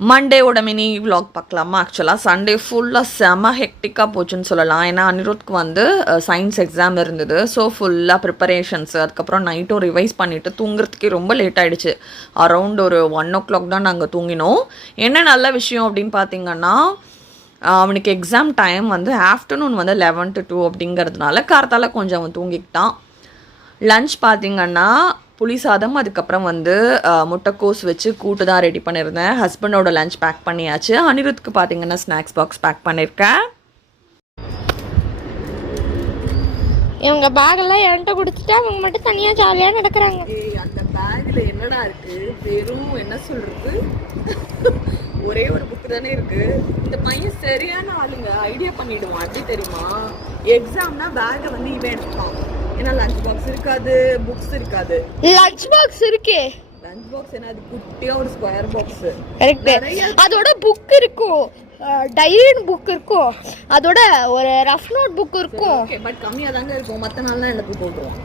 மண்டேவோட mini vlog பார்க்கலாமா? ஆக்சுவலாக Sunday ஃபுல்லாக செம ஹெக்டிக்காக போச்சுன்னு சொல்லலாம். ஏன்னா அனிருத்க்கு வந்து சயின்ஸ் எக்ஸாம் இருந்தது. ஸோ ஃபுல்லாக ப்ரிப்பரேஷன்ஸு, அதுக்கப்புறம் நைட்டும் ரிவைஸ் பண்ணிவிட்டு தூங்குறதுக்கே ரொம்ப லேட் ஆகிடுச்சு. அரவுண்ட் ஒரு 1 o'clock தான் நாங்கள் தூங்கினோம். என்ன நல்ல விஷயம் அப்படின்னு பார்த்தீங்கன்னா, அவனுக்கு எக்ஸாம் டைம் வந்து ஆஃப்டர்நூன் வந்து 11 to 2 அப்படிங்கிறதுனால கார்த்தால கொஞ்சம் அவன் தூங்கிக்கிட்டான். லன்ச் பார்த்திங்கன்னா புளி சாதம், அதுக்கப்புறம் வந்து முட்டைக்கோஸ் வச்சு கூட்டு தான் ரெடி பண்ணியிருந்தேன். ஹஸ்பண்டோட லன்ச் பேக் பண்ணியாச்சு. அனிருத்துக்கு பார்த்தீங்கன்னா ஸ்நாக்ஸ் பாக்ஸ் பேக் பண்ணியிருக்கேன். இவங்க பேக்கெல்லாம் என்கிட்ட கொடுத்துட்டு அவங்க மட்டும் தனியாக ஜாலியாக நடக்கிறாங்க. அந்த பேக்கில் என்னடா இருக்கு? வெறும் என்ன சொல்றது, ஒரே ஒரு புக்கு தானே இருக்கு. இந்த பையன் சரியான ஆளுங்க, ஐடியா பண்ணிடுவான். அப்படி தெரியுமா, எக்ஸாம்னா பேக்கை வந்து இவன் எடுத்துப்பான். ஏன்னா லஞ்ச் பாக்ஸ் இருக்காது, புக்ஸ் இருக்காது. லஞ்ச் பாக்ஸ் இருக்கே, லஞ்ச் பாக்ஸ் என்ன, அது குட்டியா ஒரு ஸ்கொயர் பாக்ஸ். கரெக்ட். அதோட புக் இருக்கும், டைரி புக் இருக்கும், அதோட ஒரு ரஃப் நோட் புக் இருக்கும். பட் கம்மியா தாங்க இருக்கும். மத்த நாள்லாம் எனக்கு போட்டுருவோம்.